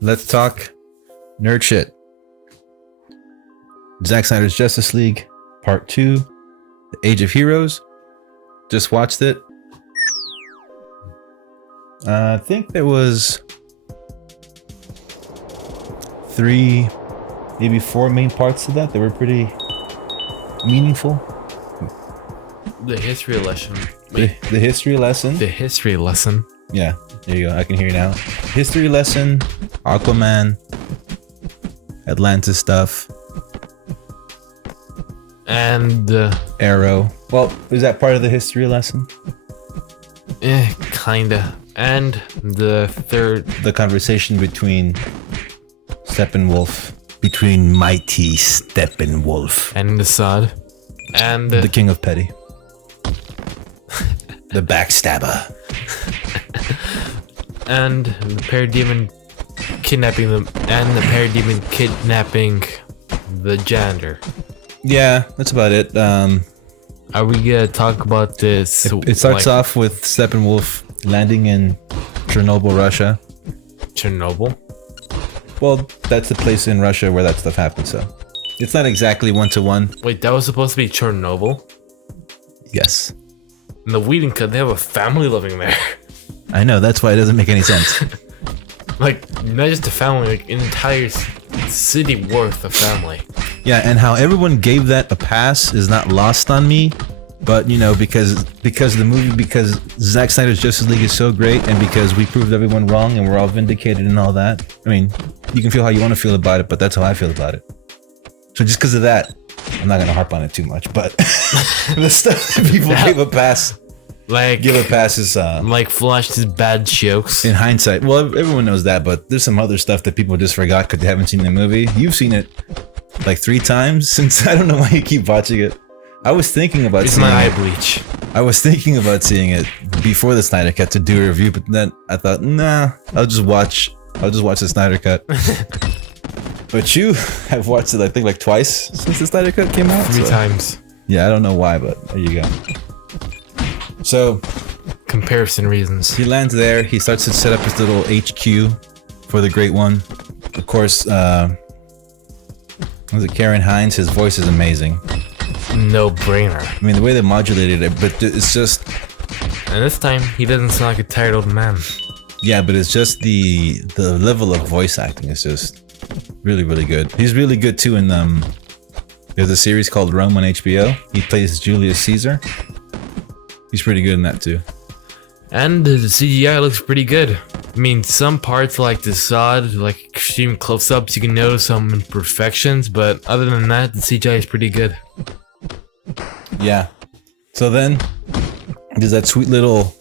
let's talk nerd shit. Zack Snyder's Justice League Part 2, The Age of Heroes. Just watched it. I think there was 3, maybe 4 main parts to that were pretty meaningful. The history lesson. The history lesson. The history lesson. Yeah, there you go. I can hear you now. History lesson, Aquaman, Atlantis stuff, and Arrow. Well, is that part of the history lesson? Kinda. And the third, the conversation between Steppenwolf, between mighty Steppenwolf and Desaad, and the King of Petty, the backstabber, and the parademon kidnapping them, and the parademon kidnapping the janitor. Yeah, that's about it. Are we gonna talk about this? It starts off with Steppenwolf landing in Chernobyl, Russia. Chernobyl? Well, that's the place in Russia where that stuff happened, so it's not exactly 1-to-1. Wait, that was supposed to be Chernobyl? Yes. In the Whedon cut, they have a family living there. I know, that's why it doesn't make any sense. Like, not just a family, like an entire city worth of family. Yeah, and how everyone gave that a pass is not lost on me. But, you know, because the movie, because Zack Snyder's Justice League is so great, and because we proved everyone wrong and we're all vindicated and all that. I mean, you can feel how you want to feel about it, but that's how I feel about it. So just because of that, I'm not going to harp on it too much, but the stuff that people gave a pass, give a pass is... like Flash's bad jokes. In hindsight. Well, everyone knows that, but there's some other stuff that people just forgot because they haven't seen the movie. You've seen it like 3 times since... I don't know why you keep watching it. I was thinking about it's seeing my eye it. bleach. I was thinking about seeing it before the Snyder Cut to do a review, but then I thought, nah, I'll just watch the Snyder Cut. But you have watched it, I think, like twice since the Snyder Cut came out. 3 times. Yeah, I don't know why, but there you go. So, comparison reasons. He lands there. He starts to set up his little HQ for the Great One. Of course, was it Karen Hines? His voice is amazing. No brainer. I mean, the way they modulated it, but it's just... And this time, he doesn't sound like a tired old man. Yeah, but it's just the level of voice acting is just really, really good. He's really good too in there's a series called Rome on HBO. He plays Julius Caesar. He's pretty good in that too. And the CGI looks pretty good. I mean, some parts like Desaad, like extreme close-ups, you can notice some imperfections, but other than that, the CGI is pretty good. Yeah. So then, there's that sweet little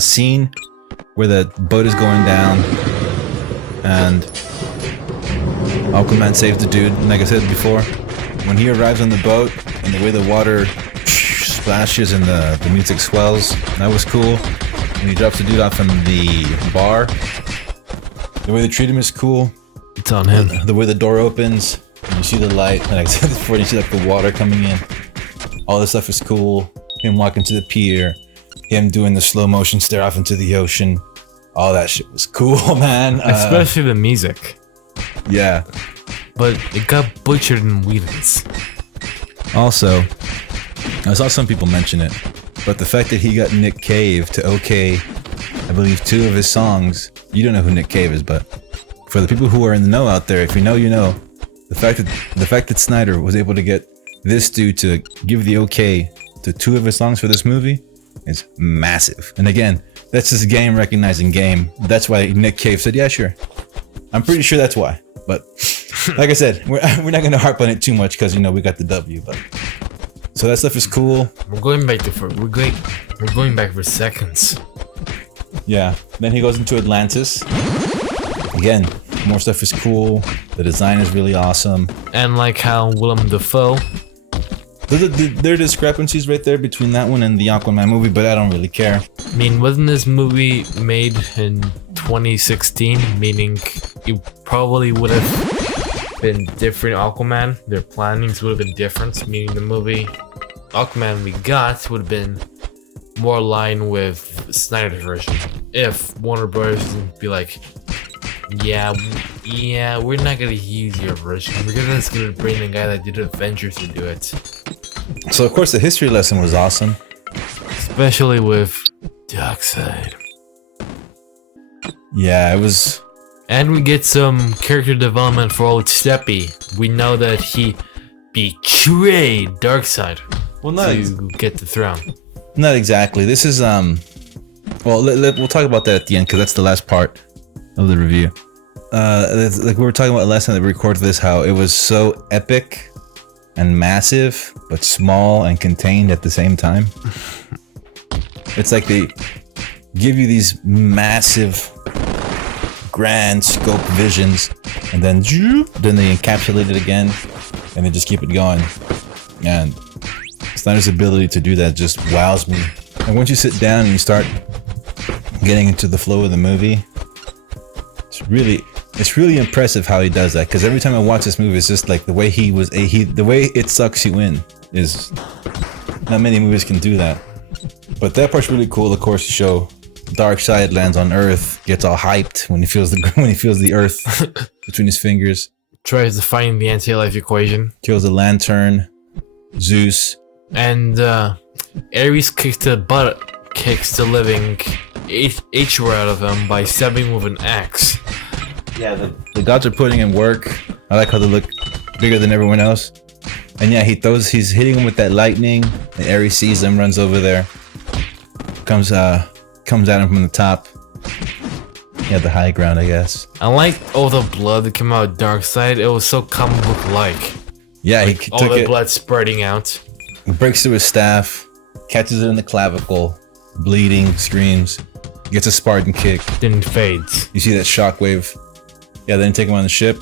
scene where the boat is going down, and Aquaman saves the dude. And like I said before, when he arrives on the boat, and the way the water splashes and the music swells, that was cool. And he drops the dude off in the bar. The way they treat him is cool. It's on him. The way the door opens, and you see the light, and like I said before, you see like the water coming in. All this stuff is cool. Him walking to the pier, him doing the slow motion stare off into the ocean. All that shit was cool, man. Especially the music. Yeah. But it got butchered in Whedon's. Also, I saw some people mention it, but the fact that he got Nick Cave to okay, I believe 2 of his songs. You don't know who Nick Cave is, but for the people who are in the know out there, if you know, you know. The fact that Snyder was able to get this dude to give the okay to 2 of his songs for this movie is massive. And again, that's just game recognizing game. That's why Nick Cave said, yeah, sure. I'm pretty sure that's why. But like I said, we're not going to harp on it too much because, you know, we got the W. But so that stuff is cool. We're going back for seconds. Yeah. Then he goes into Atlantis. Again, more stuff is cool. The design is really awesome. And like how Willem Dafoe. There are discrepancies right there between that one and the Aquaman movie, but I don't really care. I mean, wasn't this movie made in 2016? Meaning it probably would have been different Aquaman. Their plannings would have been different. Meaning the movie Aquaman we got would have been more aligned with Snyder's version. If Warner Bros. Would be like, Yeah, we're not gonna use your version. We're just gonna bring the guy that did Avengers to do it. So of course the history lesson was awesome. Especially with Desaad. Yeah, it was. And we get some character development for old Steppy. We know that he betrayed Darkseid to get the throne. Not exactly. This is well, we'll talk about that at the end because that's the last part of the review. Like we were talking about last time that we recorded this, how it was so epic and massive, but small and contained at the same time. It's like they give you these massive, grand scope visions, and then they encapsulate it again, and they just keep it going. And Snyder's ability to do that just wows me. And once you sit down and you start getting into the flow of the movie, it's really impressive how he does that. Because every time I watch this movie, it's just like the way the way it sucks you in is not many movies can do that. But that part's really cool. Of course, to show Darkseid lands on Earth, gets all hyped when he feels the Earth between his fingers. Tries to find the anti-life equation. Kills a lantern, Zeus, and Ares kicks the living H out of him by stabbing with an axe. Yeah, the gods are putting in work. I like how they look bigger than everyone else. And yeah, he's hitting him with that lightning, and Ares sees him, runs over there, comes at him from the top. Yeah, the high ground, I guess. I like all the blood that came out of Darkseid. It was so comic book like. Yeah, like he all the blood spreading out. Breaks through his staff, catches it in the clavicle, bleeding, screams, gets a Spartan kick. Then fades. You see that shockwave. Yeah, then take him on the ship.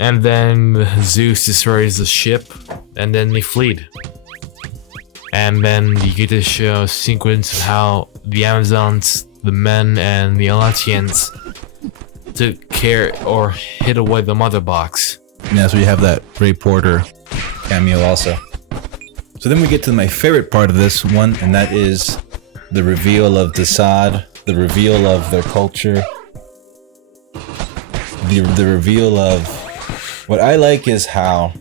And then Zeus destroys the ship, and then they flee. And then you get to show a sequence of how the Amazons, the men, and the Alatians took care or hid away the mother box. Yeah, so you have that Ray Porter cameo also. So then we get to my favorite part of this one, and that is the reveal of Desaad, the reveal of their culture, the reveal of... What I like is how,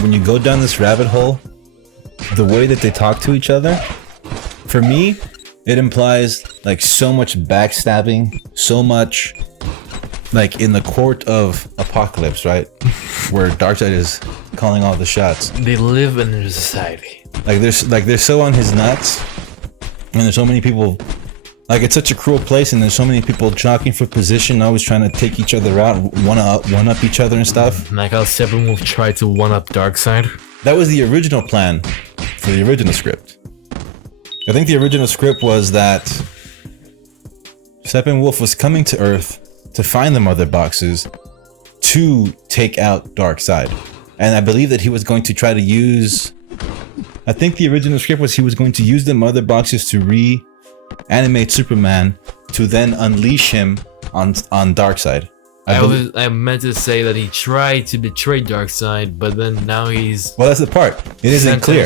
when you go down this rabbit hole, the way that they talk to each other, for me, it implies like so much backstabbing, so much like in the court of Apocalypse, right? Where Darkseid is calling all the shots. They live in their society. Like they're so on his nuts, and there's so many people. Like, it's such a cruel place, and there's so many people jockeying for position, always trying to take each other out, one up each other and stuff. Like how Steppenwolf tried to one-up Darkseid. That was the original plan for the original script. I think the original script was that Steppenwolf was coming to Earth to find the mother boxes to take out Darkseid. And I believe that he was going to try to use... I think the original script was he was going to use the mother boxes to reanimate Superman to then unleash him on Darkseid. I meant to say that he tried to betray Darkseid, but then now he's... Well, that's the part. It isn't clear.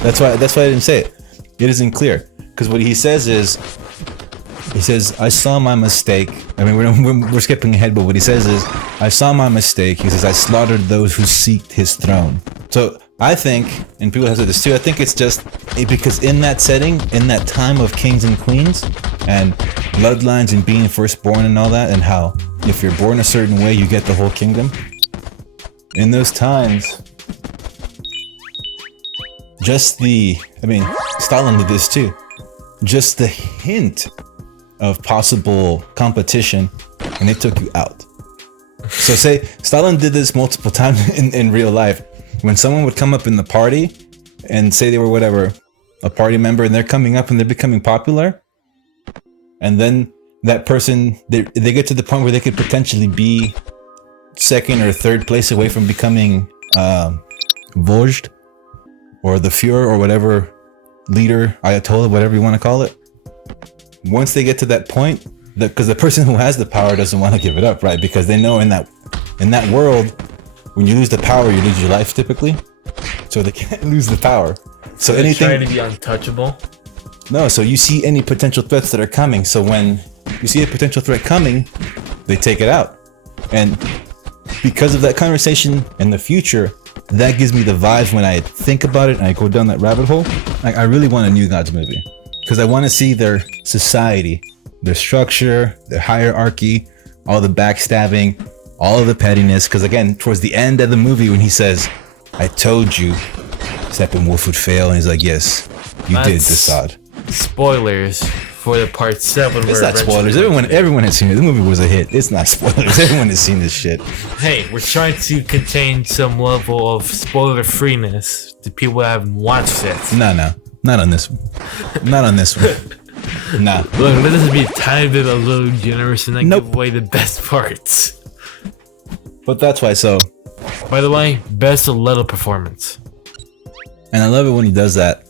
That's why I didn't say it. It isn't clear. Because what he says is... He says, I saw my mistake. I mean, we're skipping ahead, but what he says is, I saw my mistake. He says, I slaughtered those who seeked his throne. So I think, and people have said this too, I think it's just because in that setting, in that time of kings and queens, and bloodlines and being firstborn and all that, and how if you're born a certain way, you get the whole kingdom. In those times, Stalin did this too. Just the hint of possible competition, and they took you out. So say Stalin did this multiple times in real life. When someone would come up in the party and say they were whatever, a party member, and they're coming up and they're becoming popular, and then that person, they get to the point where they could potentially be second or third place away from becoming Vojt, or the Fuhrer, or whatever leader, Ayatollah, whatever you want to call it. Once they get to that point, because the person who has the power doesn't want to give it up, right? Because they know in that world, when you lose the power, you lose your life typically. So they can't lose the power. So anything... trying to be untouchable? No, so you see any potential threats that are coming. So when you see a potential threat coming, they take it out. And because of that conversation in the future, that gives me the vibes when I think about it and I go down that rabbit hole. Like, I really want a New Gods movie because I want to see their society, their structure, their hierarchy, all the backstabbing, all of the pettiness. Because again, towards the end of the movie, when he says, "I told you Steppenwolf would fail," and he's like, "Yes, you did, Desaad." Spoilers for the part 7. It's not spoilers. Everyone has seen it. The movie was a hit. It's not spoilers. Everyone has seen this shit. Hey, we're trying to contain some level of spoiler freeness to people that haven't watched it. No, not on this one. Not on this one. Nah. Look, let us be a tiny bit a little generous and not give away the best parts. But that's why. So, by the way, best Leto performance. And I love it when he does that.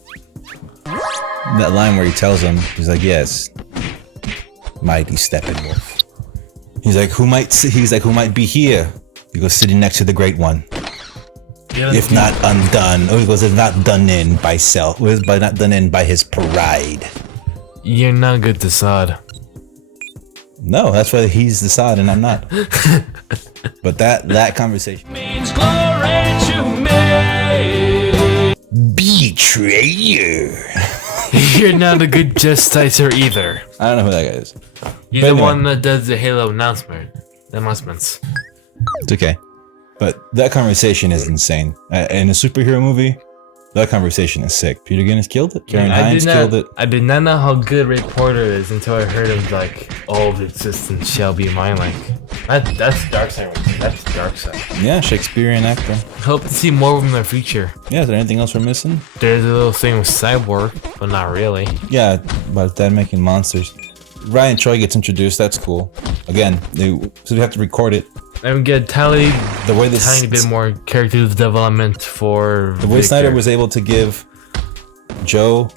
That line where he tells him, he's like, "Yes, mighty Steppenwolf." He's like, "Who might be here?" He goes, "Sitting next to the Great One. If not undone." Oh, he goes, "If not done in by self, by not done in by his pride." You're not good, Desaad. No, that's why he's Desaad and I'm not. But that conversation means glory to me. Betrayer. You're not a good justicer either. I don't know who that guy is. You're the one that does the Halo announcements. It's okay. But that conversation is insane. In a superhero movie, that conversation is sick. Peter Guinness killed it. Karen Hines killed it. I did not know how good Ray Porter is until I heard him like, "All of existence shall be mine." Like, that's Darkseid. That's Darkseid. Yeah, Shakespearean actor. Hope to see more of him in the future. Yeah, is there anything else we're missing? There's a little thing with Cyborg, but not really. Yeah, about that making monsters. Ryan Choi gets introduced. That's cool. Again, so we have to record it. And we get tiny bit more character development for the way Victor. Snyder was able to give Joe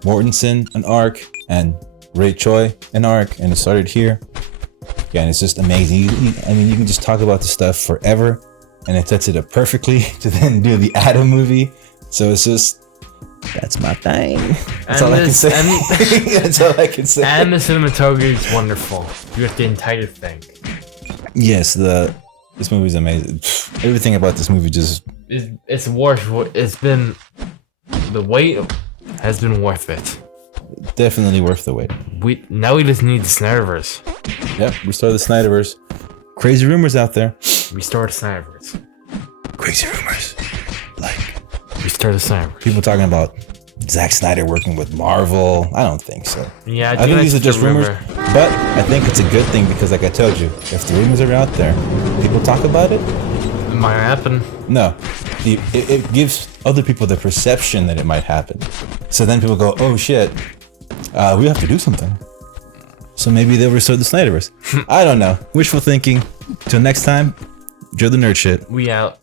Mortensen an arc and Ray Choi an arc, and it started here. Yeah, and it's just amazing. I mean, you can just talk about this stuff forever, and it sets it up perfectly to then do the Atom movie. So it's just, that's my thing. That's all I can say. That's all I can say. And the cinematography is wonderful. You get the entire thing. Yes, this movie's amazing. Everything about this movie just it's worth. It's been the wait has been worth it. Definitely worth the wait. Now we just need the Snyderverse. Yep, restore the Snyderverse. Crazy rumors out there. Restore the Snyderverse. Crazy rumors. Like restore the Snyderverse. People talking about Zack Snyder working with Marvel. I don't think so. Yeah, I think these are just rumors. But I think it's a good thing because, like I told you, if the rumors are out there, people talk about it. It might happen. No, it gives other people the perception that it might happen. So then people go, "Oh shit, we have to do something." So maybe they'll restore the Snyderverse. I don't know. Wishful thinking. Till next time, Joe the Nerd Shit. We out.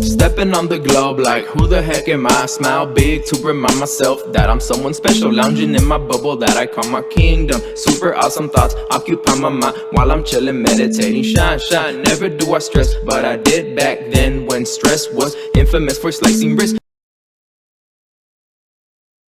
Stepping on the globe like who the heck am I? Smile big to remind myself that I'm someone special. Lounging in my bubble that I call my kingdom. Super awesome thoughts occupy my mind while I'm chilling, meditating. Shine, shine, never do I stress, but I did back then when stress was infamous for slicing wrists.